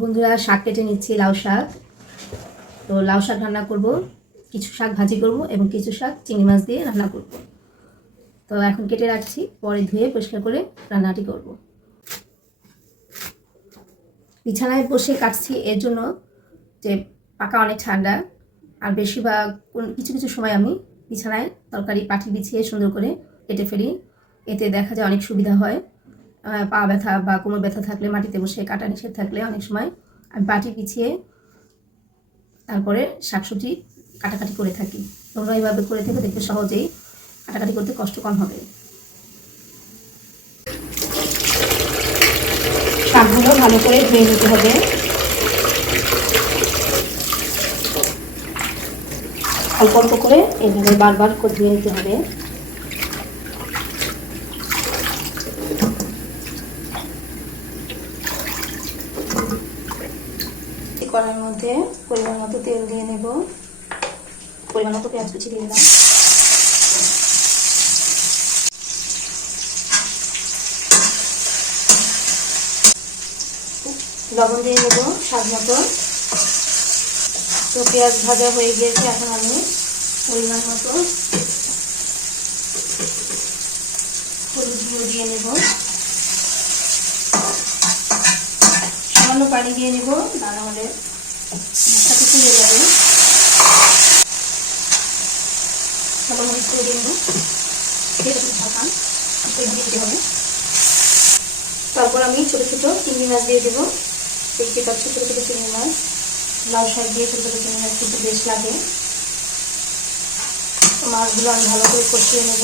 বন্ধুরা, শাক কেটে নিচ্ছি, লাউ শাক। তো লাউ শাক রান্না করব, কিছু শাক ভাজি করব এবং কিছু শাক চিংড়ি মাছ দিয়ে রান্না করব। তো এখন কেটে রাখছি, পরে ধুয়ে পরিষ্কার করে রান্নাটি করব। বিছানায় বসে কাটছি এর জন্য যে পাকা অনেক ঠান্ডা, আর বেশিরভাগ কিছু কিছু সময় আমি বিছানায় তরকারি পাটি বিছিয়ে সুন্দর করে কেটে ফেলি। এতে দেখা যায় অনেক সুবিধা হয়। পা ব্যথা বা কোমর ব্যথা থাকলে, মাটিতে বসে কাটা নিষেধ থাকলে অনেক সময় আমি পাটি বিছিয়ে তারপরে শাকসবজি কাটাকাটি করে থাকি। তোমরা এইভাবে করে থেকে দেখবে সহজেই কাটাকাটি করতে কষ্ট কম হবে। শাকগুলো ভালো করে ধুয়ে নিতে হবে। অল্প অল্প করে এইভাবে বারবার করে ধুয়ে নিতে হবে। কড়াইয়ের মধ্যে পরিমাণ মতো তেল দিয়ে নেব, পরিমাণ মতো পেঁয়াজ কুচি দিয়ে দিলাম, লবণ দিয়ে নেব স্বাদ মতো। তো পেঁয়াজ ভাজা হয়ে গিয়েছে, এখন আমি পরিমাণ মতো হলুদ গুঁড়ো দিয়ে নেব, সামান্য পানি দিয়ে নেব, না হলে মশলাটা পুড়ে যাবে। লবণ মরিচ করে দিয়ে নেব, ঢাকান দিতে হবে। তারপর আমি ছোটো ছোটো চিংড়ি মাছ দিয়ে দেবো। দেখতে পাচ্ছি ছোটো ছোটো চিংড়ি মাছ, লাউ শাক দিয়ে ছোটো ছোটো চিংড়ি মাছ কিন্তু বেশ লাগে। তো মাছগুলো আমি ভালো করে কষিয়ে নেব।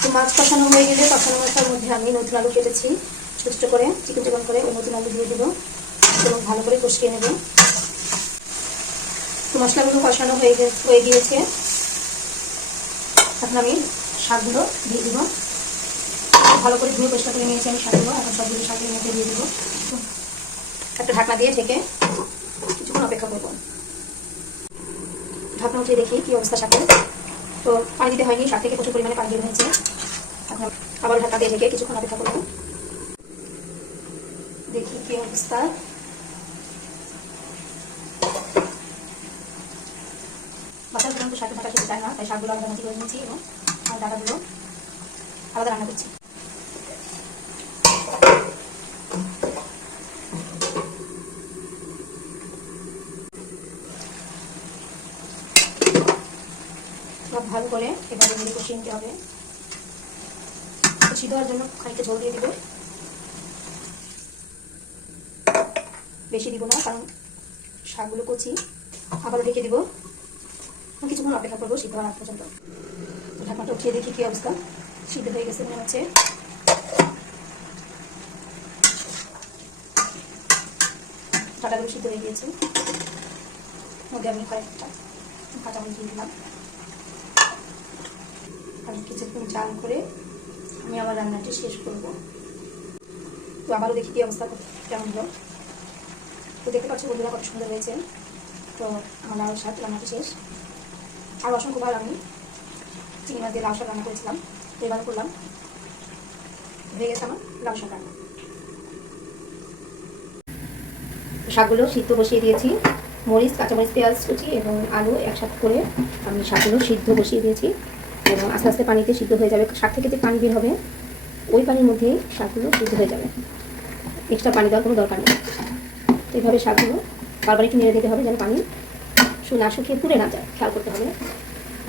তো মাছ কষানো হয়ে গেলে কষানো মশলার মধ্যে আমি নতুন আলু কেটেছি ছোটো ছোটো করে, চিকন চিকন করে ওই নতুন আলু দিয়ে দেবো এবং ভালো করে কষিয়ে নেব। তো মশলাগুলো কষানো হয়ে গিয়েছে, এখন আমি শাকগুলো দিয়ে দেবো। ভালো করে ধুয়ে পরিষ্কার করে নিয়েছি আমি শাকগুলো, এখন সবগুলো শাকের মধ্যে দিয়ে দেবো। একটা ঢাকনা দিয়ে ঢেকে কিছুক্ষণ অপেক্ষা করবো। ঢাকনা উঠিয়ে দেখি কি অবস্থা শাকের। তো পানি দিতে হয়নি, শাক থেকে প্রচুর পরিমাণে পানি বের হয়েছে। এখন আবার ঢাকনা দিয়ে ঢেকে কিছুক্ষণ অপেক্ষা করবো, দেখি কি অবস্থা। বাচ্চার জন্য তো শাকের ঢাকা খেতে চায় না, তাই শাকগুলো আলাদা মাটি করে নিয়েছি এবং ডাটাগুলো আলাদা রান্না করছি। ভালো করে এভাবে মিলে কষিয়ে নিতে হবে। কষিয়ে দেওয়ার জন্য খানিকটা ঝোল দিয়ে দিব, বেশি দিব না কারণ শাকগুলো কচি। আবারও ঢেকে দিব, কিছুক্ষণ অপেক্ষা করবো সিদ্ধ হওয়ার আগ পর্যন্ত। ঢাকনাটা উঠিয়ে দেখি কি অবস্থা, সিদ্ধ হয়ে গেছে মনে হচ্ছে। ডাটাগুলো সিদ্ধ হয়ে গিয়েছে, মধ্যে আমি কয়েকটা কাঁচামরিচ দিয়ে দিলাম। আর কিছুক্ষণ চাল করে আমি আবার রান্নাটি শেষ করব। তো আবারও দেখি কি অবস্থা কেমন হলো। তো দেখতে পাচ্ছি বন্ধুরা কত সুন্দর হয়েছে। তো আমার লাউ শাক রান্নাটি শেষ। আর অসংখ্যবার আমি চিংড়ি মাছ দিয়ে লাউ শাক রান্না করেছিলাম, এবার করলাম, হয়ে গেছে আমার লাউ শাক রান্না। শাকগুলো সিদ্ধ বসিয়ে দিয়েছি, মরিচ, কাঁচামরিচ, পেঁয়াজ কুচি এবং আলু একসাথে করে আমি শাকগুলো সিদ্ধ বসিয়ে দিয়েছি এবং আস্তে আস্তে পানিতে সিদ্ধ হয়ে যাবে। শাক থেকে যে পানি বের হবে ওই পানির মধ্যেই শাকগুলো সিদ্ধ হয়ে যাবে, এক্সট্রা পানি দেওয়ার কোনো দরকার নেই। তো এইভাবে শাকগুলো বারবার একটু নেড়ে দিতে হবে যেন পানি না শুকিয়ে পুড়ে না যায়, খেয়াল করতে হবে।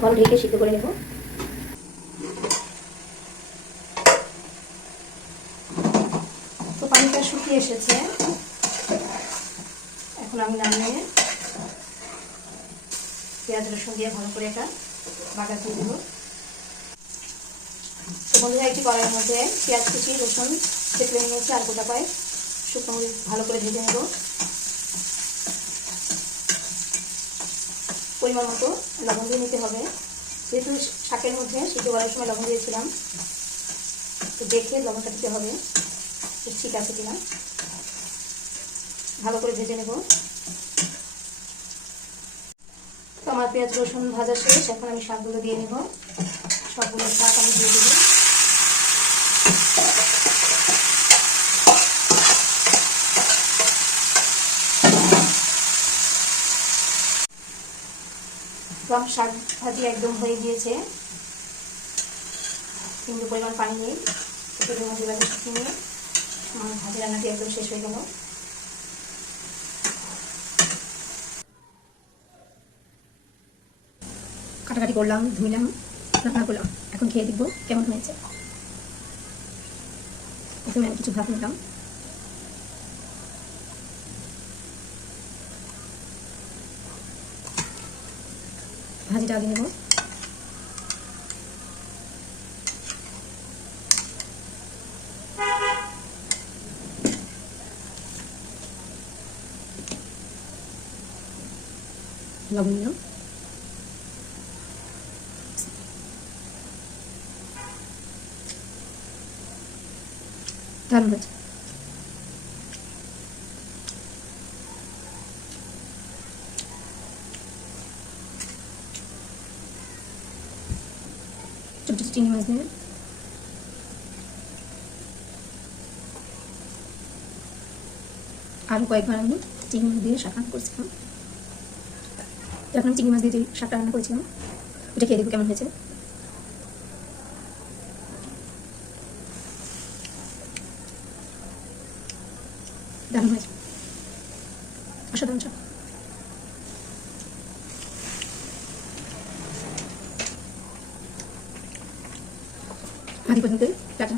ভালো ঢেকে সিদ্ধ করে নেব। তো পানিটা শুকিয়ে এসেছে, এখন আমি নামিয়ে পেঁয়াজ রসুন দিয়ে ভালো করে একটা বাটা দিয়ে দেবো। তো বন্ধুরা, একটি কড়াইয়ের মধ্যে পেঁয়াজ কুচি, রসুন থেতলে নিয়েছি আর গোটা পায়ে শুকনো মরিচ ভালো করে ভেজে নেব। পরিমাণ মতো লবণ দিয়ে নিতে হবে, যেহেতু শাকের মধ্যে সিদ্ধ করার সময় লবণ দিয়েছিলাম, তো দেখে লবণটা দিতে হবে ঠিক আছে কিনা। ভালো করে ভেজে নেব। তো আমার পেঁয়াজ রসুন ভাজা শেষ, এখন আমি শাকগুলো দিয়ে নেব। সবগুলো শাক আমি দিয়ে দেবো। দেখলাম শাক ভাজি একদম হয়ে গিয়েছে, কিন্তু পরিমাণ পানি নেই। তেলের মধ্যে ভাজি শুকিয়ে নিয়ে আমার ভাজি রান্নাটি একদম শেষ হয়ে গেল। কাটাকাটি করলাম, ধুইলাম, রান্না করলাম। এখন খেয়ে দেখবো কেমন হয়েছে। প্রথমে আমি কিছু ভাত নিলাম, ভাজিটা আগে নেব। লবণ নিলাম, দারুণ হয়েছে। ছোট ছোট চিংড়ি মাছ দিয়ে আরও কয়েকবার আমি চিংড়ি মাছ দিয়ে শাক রান্না করেছিলাম। এখন আমি চিংড়ি মাছ দিয়ে যে শাকটা রান্না করেছিলাম ওটা খেয়ে দেখবো কেমন হয়েছে। দারুণ হয়েছে, অসাধারণ শাক। আজ পর্যন্ত টাটা।